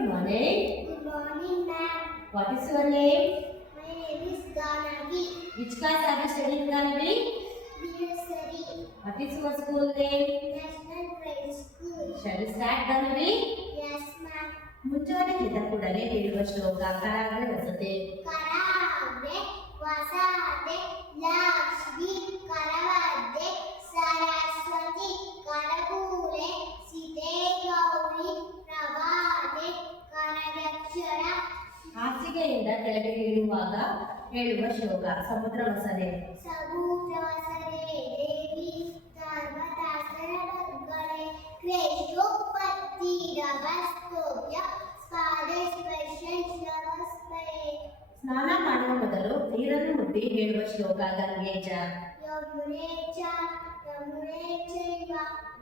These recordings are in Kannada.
Good morning. Good morning, ma'am. What is your name? My name is Ganavi. Which class are you studying, Ganavi? Nursery. What is your school name? National Grade School. Shall we start, Ganavi? Yes, ma'am. ಮುಂಜಾನೆಗಿದ್ದ ಕೂಡಲೇ ಹೇಳುವ ಶ್ಲೋಕ ಕರಾಗ್ರೆ ವಸತೆ. ಕರಾಗ್ರೆ ವಸತೆ ಲಕ್ಷ್ಮಿ ಕರವದ್ದೆ ಸರಸ್ವತಿ ಕರಕೂಲೆ ಸಿತೆ ಗೌರಿ ಪ್ರಭಾತೆ ಕರದಕ್ಷಿಣ. ಹಾಸಿಗೆಯಿಂದ ಕೆಳಗೆ ಇಳಿಯುವಾಗ ಹೇಳುವ ಶ್ಲೋಕ ಸಮುದ್ರ ವಸನೆ. ಸಮುದ್ರವಸರೆ ದೇವಿ ಧರ್ಮದಾಸರ ಮಕ್ಕಳೇ ಕ್ರೇಷ್ಟೋಪತ್ತಿ ರವಸ್ತೋಭ್ಯ ಸ್ಪಾದಸ್ಪರ್ಶನ್ ನಮಸ್ಮಯೇ. ಸ್ನಾನ ಮಾಡುವ ಮೊದಲು ನೀರನ್ನು ಮುಟ್ಟಿ ಹೇಳುವ ಶ್ಲೋಕ ಗಂಗೆಜ. ಯಮುನೆ ಚ ಯಮುನೆ ಚೈವ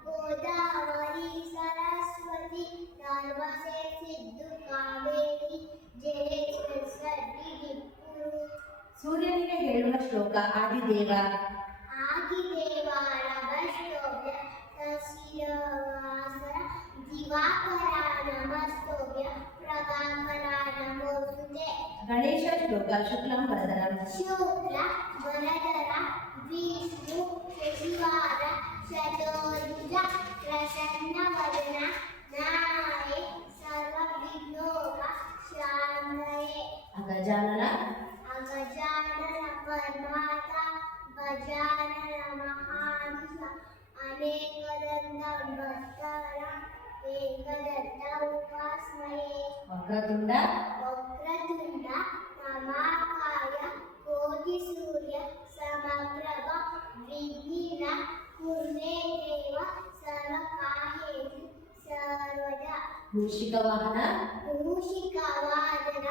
ಗೋದಾವರಿ ಸರಸ್ವತಿ ನರ್ಮದೆ ಸಿಂಧು ಕಾವೇರಿ ಜಲೇಸ್ವತಿ ದಿಕ್ಕುರು. ಸೂರ್ಯನಿಗೆ ಹೇಳುವ ಶ್ಲೋಕ ಆದಿದೇವ. ಆದಿದೇವ ನಮಸ್ತೋಭ್ಯ ಸಶಿರವಾಸರ ದಿವಾಕರ ನಮಸ್ತೋಭ್ಯ ಪ್ರಭಾಕರ ನಮೋಸ್ತುತೆ. ಗಣೇಶ ಶ್ಲೋಕ ಶುಕ್ಲಂ ವರದರಂ. ಶುಕ್ಲ ವರದರ ವಿಷ್ಣು ಶಶಿವಾರ ಶತೋರ್ಭುಜ ಪ್ರಸನ್ನ ವದನ ನಾಯೇ ಸರ್ವವಿಘ್ನೋಪ ಶಾಂತಯೇ. ಅಗಜಾನನ. ಅಗಜಾನನ ಪರಮಾತ ಗಜಾನನ ಮಹಾನಿಶ ಅನೇಕದಂತ ಭಕ್ತರ ಏಕದಂತ ಉಪಾಸ್ಮಯೇ. ವಕ್ರತುಂಡ. ವಕ್ರತುಂಡ ಮಹಾಕಾಯ ಕೋಟಿ ಸೂರ್ಯ ಸಮಪ್ರಭ ವಿಘ್ನ ಕುರ್ಮೇ ದೇವ ಸರ್ವಕಾರ್ಯೇಷು ಸರ್ವದಾ. ಮೂಷಿಕ ವಾಹನ. ಮೂಷಿಕವಾದನ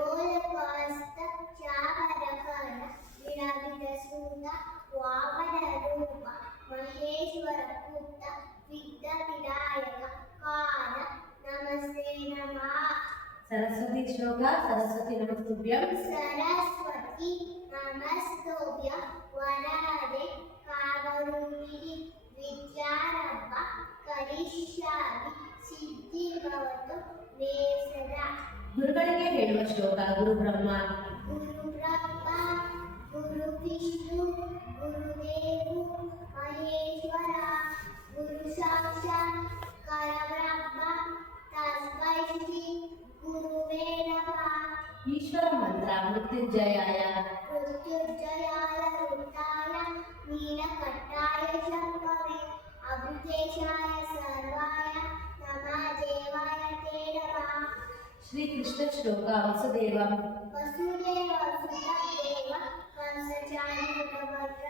ಓಲಕಸ್ತ ಚಾಮರಕರ ವಿರವಿದ ಸೂತ ವಾಮನ ರೂಪ ಮಹೇಶ್ವರ ಪುತ್ತ ವಿಘ್ನ ವಿನಾಯಕ ಕಾಲ ನಮಸ್ತೆ ನಮಃ. ಸರಸ್ವತಿ ಶ್ಲೋಕ ಸರಸ್ವತಿ ನಮಸ್ತುಭ್ಯಂ. ಸರಸ್ವತಿ ನಮಸ್ತೋಭ್ಯ ವರದೆ ಕಾಮರೂಪಿಣಿ ವಿದ್ಯಾರಂಭ ಕರಿಷ್ಯಾಮಿ ಸಿದ್ಧಿರ್ಭವತು ಮೇ ಸದಾ. ಗುರುಗಳಿಗೆ ಹೇಳುವ ಶ್ಲೋಕ ಗುರು ಬ್ರಹ್ಮ. ಗುರು ಬ್ರಹ್ಮ ಗುರು ವಿಷ್ಣು ಗುರುದೇವು ಮಹೇಶ್ವರ ಗುರು ಸಾಕ್ಷಾತ್ ಪರಬ್ರಹ್ಮ ತಸ್ಮೈ ಶ್ರೀ ಗುರುವೇ ನಮಃ. ಈಶ್ವರ ಮಂತ್ರ ಮೃತ್ಯುಂಜಯಾಯ. ಮೃತ್ಯುಂಜಯಾಯ ವೃತ್ತಾಯ ನೀಲಕಂಠಾಯ ಶಂಭವೇ ಅಮೃತೇಶಾಯ ಸರ್ವಾಯ ನಮಃ ದೇವಾಯ ತೇ ನಮಃ. ಶ್ರೀಕೃಷ್ಣ ಶ್ಲೋಕ ವಸುದೇವಂ. ವಸುದೇವ ಸುತದೇವ ಕಂಸಚಾನೂರಭದ್ರ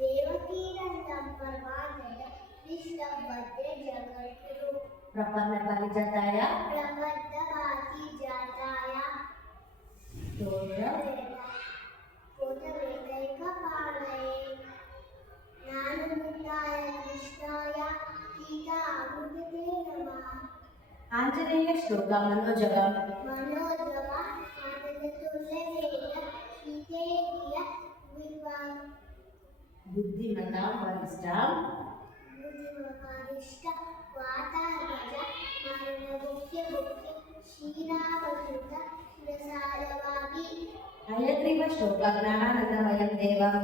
ದೇವಕೀನಂದಂ ಪರಮಾನಂದ ಕೃಷ್ಣಂ ವಂದೇ ಜಗದ್ಗುರು. ಪ್ರಪನ್ನ ಪಾರಿಜಾತಾಯ. ಪ್ರಬದ್ಧವಾದಿ ಜಾತಾಯ ಸ್ತೋತ್ರ. ಕೋಟವೇದೈಕಪಾಲಯೇ ಜ್ಞಾನಮುಕ್ತಾಯ ಕೃಷ್ಣಾಯ ಗೀತಾಮೃತೇ ನಮಃ. ಆಂಜನೇಯ ಶ್ಲೋಕ ಮನೋಜವಂ. ಮನೋಜವ ಆನಂದತುಲ್ಯವೇದ ಶ್ರೀತೇಯ ವಿಭಾಗ ಬುದ್ಧಿಮತಾಂ ವರಿಷ್ಠಾಂ. ಬುದ್ಧಿಮಕಾರಿಷ್ಟ ವಾತಾಗಜ ಮರಣಮುಖ್ಯ ಮುಖ್ಯ ಶ್ರೀರಾಮಕೃತ ಶಿರಸಾರವಾಮಿ. ಹಯಗ್ರೀವ ಶ್ಲೋಕ ಜ್ಞಾನಾನಂದಮಯಂ ದೇವಂ.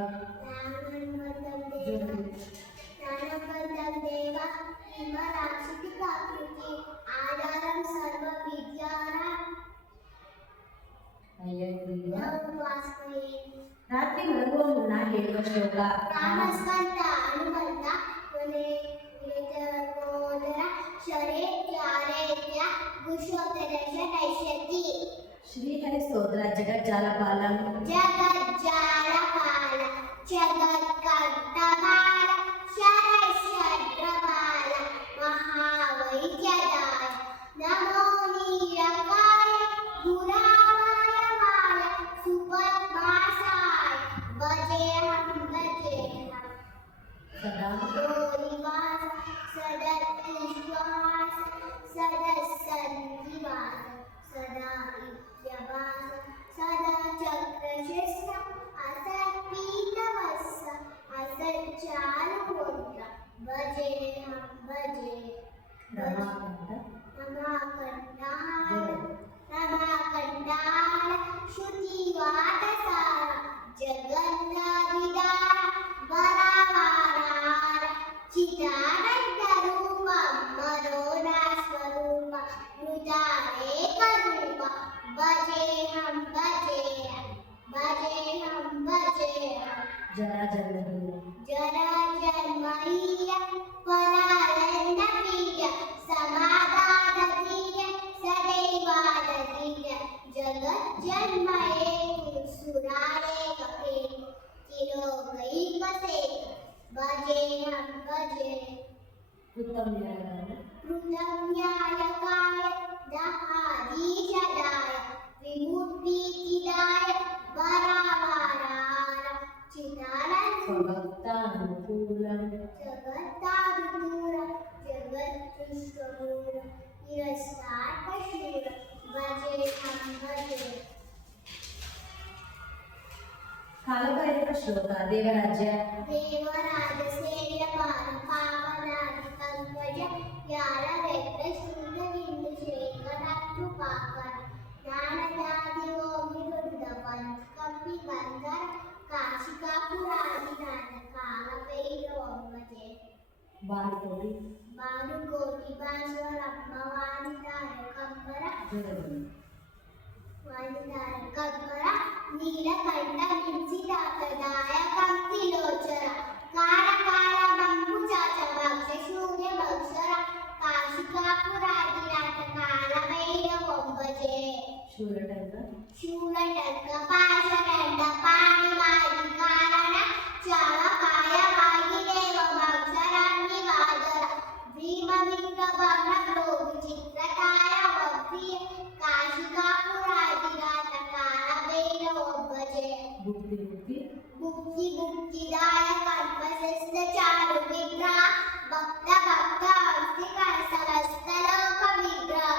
ಜ್ಞಾನಬಂಧಂ ದೇವ ಹಿಮರಾಕ್ಷಿತಿಕಾಕೃತಿ ಆಧಾರಂ ಸರ್ವ ವಿದ್ಯಾನಾಂ ಹಯಗ್ರೀವ. ಉಪಾಸ್ಮಯೇ. ರಾತ್ರಿ ಮಲಗುವ ಮುನ್ನ ಹೇಳುವ ಶ್ಲೋಕ ರಾಮಸ್ಕಂತ ಹನುಮಂತ ಮನೆ ವೇದಗೋದರ ಶರೇತ್ಯಾರೇತ್ಯ ಕುಶೋತ್ತರಶ ನೈಷತಿ. ಶ್ರೀಹರಿ ಸ್ತೋತ್ರ ಜಗಜ್ಜಾಲಪಾಲಂ. ಜಗಜ್ಜಾಲಪಾಲ ಜಗತ್ಕಂಠಪಾಲ ಶರಶದ್ರಪಾಲ ಮಹಾವೈದ್ಯದಾಯ ನಮೋ ನೀಲಕಾಯ ಗುರಾವಯವಾಯ ಸುಪದ್ಮಾಸಾಯ ಭಜೇಹಂ ಭಜೇಹಂ. ಸದಾ ಗೌರಿವಾಸ ಸದತ್ವಿಶ್ವಾಸ ಸದಸನ್ನಿವಾಸ ಸದಾ ಇತ್ಯವಾಸ ಸದಾ ಚಕ್ರಶಿಷ್ಟ ಅಸತ್ಪೀತವಸ್ಸ ದಹಾದೀಶದಾಯ ವಿಮುಕ್ತಿದಾಯ ವರವರಾರ ಚಿದಾನಂದ ಸ್ವಭಕ್ತಾನುಕೂಲಂ ಜಗತ್ತಾರುದೂರ ಜಗತ್ಕೃಷ್ಣಮೂಲ ನಿರಸ್ತಾರ್ಪಶೂರ ಭಜೇಹಂ ಭಜೆ. ಕಾಲಭೈರವ ಶ್ಲೋಕ ದೇವರಾಜ್ಯ ದೇವರಾಜ ಸೇರಿಯ ಪಾವನಾದಿ ಪಂಕಜ ಯಾರ ವೆಟ್ಟ ಶುದ್ಧವಿಂದು ಶೇಖರ ಕೃಪಾಕರ ಜ್ಞಾನದಾದಿ ಓಮಿ ವೃಂದ ಪಂಚಕಂಪಿ ಬಂಧರ ಕಾಶಿಕಾಪುರಾದಿ ನಾಟ ಕಾಲ ಭೈರವಮ್ಮಜೆ ಬಾರುಕೋಟಿ ಬಾರುಕೋಟಿ ಬಾಸುರಮ್ಮವಾದಿ ತಾರಕಂಬರ ವಾದಿತಾರ ಕಬ್ಬರ ನೀಲಕಂಠ ವಿಂಸಿದಾತದಾಯ ಕಂತಿಲೋಚರ ಕಾಲ ಕಾಲ ಬಂಬು ಚಾಚ ಭಕ್ಷ ಶೂನ್ಯ ಭಕ್ಷರ ಕಾಶಿಕಾಪುರಾದಿನಾಥ ಕಾಲ ಭೈರವೊಂಬಜೆ ಶೂರಟಂಕ ಶೂರಟಂಕ ಪಾಶದಂಡ ಪಾಣಿಮಾದಿ ಕಾರಣ ಚಾವಕಾಯವಾಗಿ ದೇವ ಭಕ್ಷರಾನ್ನಿವಾದರ ಭೀಮವಿಂಗ ಭಗ್ನ ಪ್ರೋಗಿ ಚಿತ್ರಕಾಯ ವಕ್ರಿಯ ಕಾಶಿಕಾಪುರಾದಿನಾಥ ಕಾಲ ಭೈರವೊಂಬಜೆ ಮುಕ್ತಿ ಮುಕ್ತಿ ಮುಕ್ತಿ ಮುಕ್ತಿದಾಯ ಕಲ್ಪಶಸ್ತ್ರ ಚಾರು ವಿಗ್ರಹ ಭಕ್ತ ಭಕ್ತ ಅಸ್ತಿ ಕಳಸಲಸ್ತ ಲೋಕ ವಿಗ್ರಹ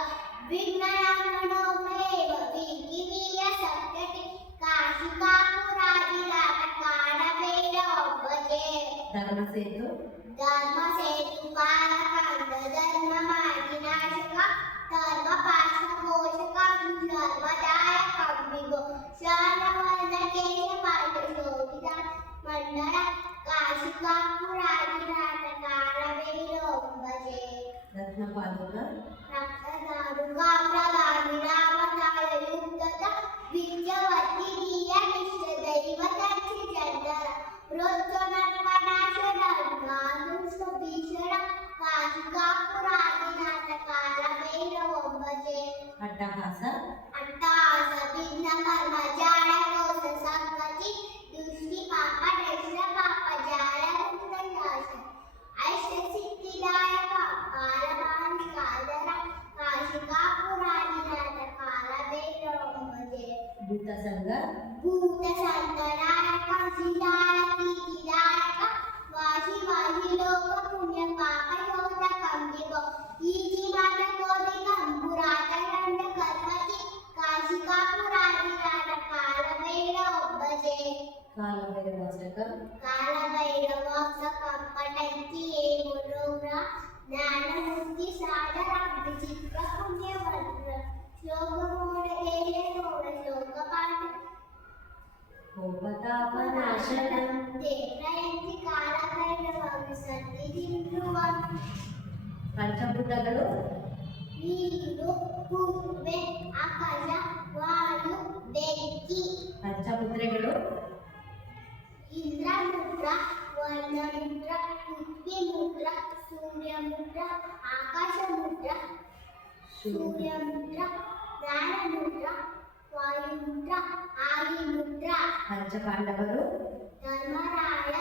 ವಿಜ್ಞಾನಮನೋಮೇವ ವಿಗಿವಿಯ ಸತ್ಯತೆ ಕಾಶಿಕಾಪುರಾದಿನಾಥ ಕಾಲ ಭೈರವೊಂಬಜೆ ಧರ್ಮ ಸೇತು ಧರ್ಮ ಸೇತು ಕಾಲಕಾಂಡ ಧರ್ಮ ಮಾರ್ಗಿನಾಶಕ ಧರ್ಮ ಪಾಶ ಪೋಷಕ ಧರ್ಮದಾಯ ಕಂಬಿಗೋ ಶಾನವರ್ಣ ಕೇಶ ಪಾಠ ಶೋಭಿತ ಮಂಡಲ ಕಾಶಿಕಾಪುರಾದಿನಾಥ ಕಾಲ ಭೈರವೊಂಬಜೆ ರತ್ನ ಪಾದುಕ ರಕ್ತದಾರುಕಾ ಪ್ರಧಾನಿ ರಾಮತಾಯ ಯುಕ್ತತ ವಿದ್ಯವತಿ ದೀಯ ನಿಷ್ಠ ದೈವತಚ್ಚಿ ಚಂದರ ರುದ್ರನರ್ಪಣಾಶನರ್ಮಾನುಷ ಭೀಷಣ ಕಾಶಿಕಾಪುರಾದಿನಾಥ ಕಾಲ ಭೈರವೊಂಬಜೆ ಅಟ್ಟಹಾಸ ಅಟ್ಟಾಸ ಭಿನ್ನ ಕರ್ಮ ಜಾಳ ಕೋಶ ಸಂಗತಿ ದೃಷ್ಟಿ ಪಾಪ ದೃಷ್ಟ ಪಾಪ ಜಾಲ ಮುಕ್ತ ನಾಶ ಐಷ್ಟ ಸಿದ್ಧಿದಾಯಕ ಪಾರಮಾನಿಕಾದರ ಕಾಶಿಕಾಪುರಾದಿನಾಥ ಕಾಲ ಭೈರವೊಂಬಜೆ ಭೂತ ಸಂಘ ಭೂತ ಸಂತನಾಯಕ ಸಿದ್ಧಾಯ ಕೀರ್ತಿದಾಯಕ ವಾಸಿ ವಾಸಿ ಲೋಕ ಪುಣ್ಯ ಪಾಪ ಯೋಧ ಕಂಬಿಗೋ ಈಚಿ ಮಾತ ಕೋಟಿ ಕಂಪುರಾತ ಗಂಡ ಕರ್ಮತಿ ಕಾಶಿಕಾಪುರಾದಿನಾಥ ಕಾಲ ಭೈರವೊಂಬಜೆ ಕಾಲಭೈರವಾಚಕ ಕಾಲ ಭೈರವಾಕ್ಷ ಕಂಪಟಂತಿ ಏವು ರೋಗ ಜ್ಞಾನ ಮುಕ್ತಿ ಸಾಧನ ವಿಚಿತ್ರ ಪುಣ್ಯ ಮಂತ್ರ ಶ್ಲೋಕ ಮೋಡಗೇಯ ನೋಡ ಶ್ಲೋಕ ಪಾಠ ಕೋಪತಾಪನಾಶನಂ ದೇವಯಂತಿ ಕಾಲ ಭೈರವಾಗ ಸತ್ತಿ ದಿಂಡುವ ಪಂಚಭೂತಗಳು ನೀರು ಭೂಮಿ ಆಕಾಶ ವಾಯು ಬೆಂಕಿ ಪಂಚಮುದ್ರೆಗಳು ಇಂದ್ರ ಮುದ್ರ ವರ್ಣ ಮುದ್ರ ಪೃಥ್ವಿ ಮುದ್ರ ಸೂರ್ಯ ಮುದ್ರ ಆಕಾಶ ಮುದ್ರ ಸೂರ್ಯ ಮುದ್ರ ಜ್ಞಾನ ಮುದ್ರ ವಾಯು ಮುದ್ರ ಆಗಿ ಮುದ್ರ ಪಂಚಪಾಂಡವರು ಧರ್ಮರಾಯ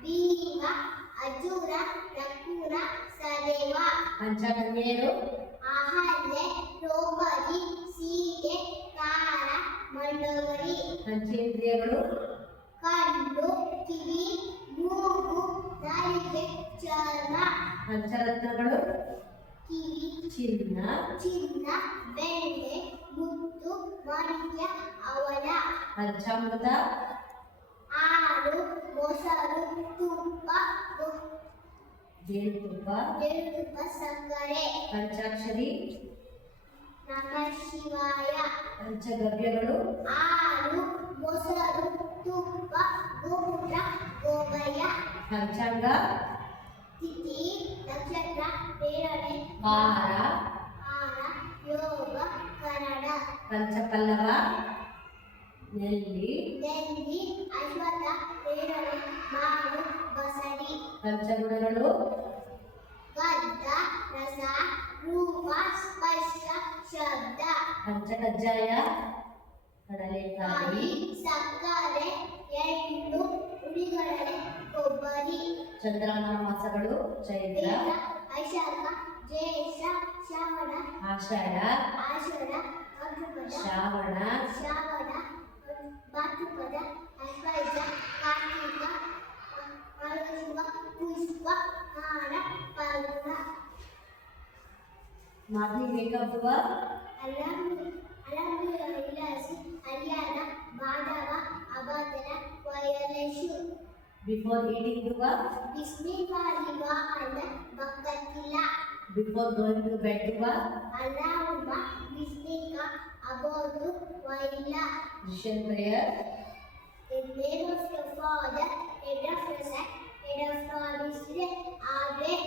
ಭೀಮ ಅರ್ಜುನ ನಕುಲ ಸದೇವ ಪಂಚಕನ್ಯೆಯರು ಅಹಲ್ಯೆ ದ್ರೌಪದಿ ಸೀತೆ ತಾರ ಮಂಡೋದರಿ ಪಂಚೇಂದ್ರಿಯಗಳು ಕಣ್ಣು ಕಿವಿ ಮೂಗು ನಾಲಿಗೆ ಚರ್ಮ ಪಂಚರತ್ನಗಳು ಕಿವಿ ಚಿನ್ನ ಚಿನ್ನ ಬೆಣ್ಣೆ ಮುತ್ತು ಮಾಣಿಕ್ಯ ಅವಲ ಪಂಚಾಮೃತ ಹಾಲು ಮೊಸರು ತುಪ್ಪ ಜೇನುತುಪ್ಪ ಜೇನುತುಪ್ಪ ಸಕ್ಕರೆ ಪಂಚಾಕ್ಷರಿ ನಮಃ ಶಿವಾಯ ಪಂಚಗವ್ಯಗಳು ಹಾಲು ಮೊಸರು ತುಪ್ಪ ಗೋಮೂತ್ರ ಗೋಮಯ ಪಂಚಾಂಗ ತಿಥಿ ನಕ್ಷತ್ರ ಪ್ರೇರಣೆ ಆಹಾರ ಆಹಾರ ಯೋಗ ಕನ್ನಡ ಪಂಚಪಲ್ಲವ ನೆಲ್ಲಿ ನೆಲ್ಲಿ ಅಶ್ವತ್ಥ ಪ್ರೇರಣೆ ಮಾವು ಬಸಡಿ ಪಂಚಗುಣಗಳು ಗಂಧ ರಸ ರೂಪ ಸ್ಪರ್ಶ ಶಬ್ದ ಪಂಚಕಜ್ಜಾಯ ಕಡಲೆಕಾಯಿ ಸಕ್ಕರೆ ಎಳ್ಳು ಉಳಿಗಡಲೆ ಕೊಬ್ಬರಿ ಚಂದ್ರಮಾನ ಮಾಸಗಳು ಚೈತ್ರ ಚೈತ್ರ ವೈಶಾಖ ಜ್ಯೇಷ್ಠ ಶ್ರಾವಣ ಆಷಾಢ ಆಷಾಢ ಭಾದ್ರಪದ ಶ್ರಾವಣ ಶ್ರಾವಣ ಭಾದ್ರಪದ ಅಶ್ವಯುಜ ಕಾರ್ತಿಕ ಮಾರ್ಗಶಿರ ಪುಷ್ಪ ನಾಡ Phalguna Madhi make up the verb. ಅಲಂಬಿ ಇಲಾಸಿ Haryana Madhava ಅಭಾದನ ವಯಲೇಶು Before eating the verb. ಬಿಸ್ಮಿಲ್ಲಾಹಿರ್ರಹಮಾನಿರ್ರಹೀಂ ಬಕ್ಕತ್ತಿಲ್ಲ Before going to bed the verb. ಅಲ್ಲಾಹುಮ್ಮ ಬಿಸ್ಮಿಕ ಅಬೋದು ವೈಲ Christian prayer. In the name of your Father, head of your Son, head of our Spirit, Amen.